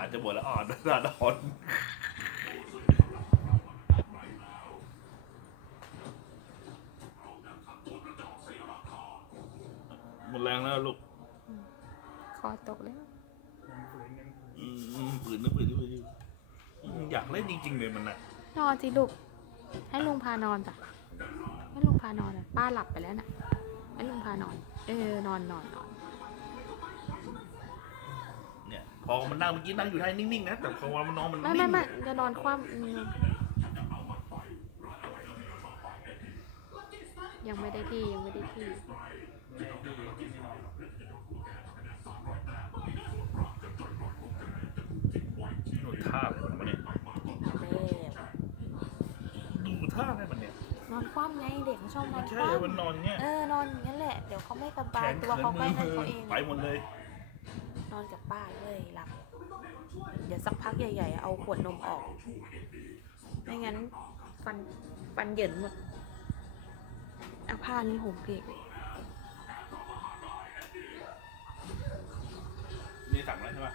ขาจะหมดแล้วอ่อนนอนอ่อนหมดแรงแล้วลูกคอตกแล้วอืมฝืนนะฝืนนะฝืนนะอืมอยากเล่นจริง ๆ เลยมันน่ะนอนสิลูก ให้ลุงพานอนปะให้ลุงพานอนอะป้าหลับไปแล้วน่ะ ให้ลุงพานอน เออนอนนอนนอน พอมันนั่งเมื่อกี้นั่งอยู่ได้นิ่งๆนะแต่พอมันนอนมันไม่นิ่ไม่งไม่จะนอนคว่ำอืมยังไม่ได้ที่ยังไม่ได้ที่หนูท่าอะไรมันวะเนี่ยดูท่าอะไรมันเนี่ยนอนคว่ำไงเด็กมันชอบนไม่อนคใช่ว่มันนอนเงี้ยำเออนอนอย่างนั้นแหละ เดี๋ยวเขาไม่สบาแขยนตัวเขินเขาไปมือนั่นเขาเอง ไปหมดเลย สักพักใหญ่ๆ เอาขวดนมออก ไม่งั้นฟันฟันเหยินหมดเอาผ้านี่ห่มเปียกมีสั่งแล้วใช่ไหม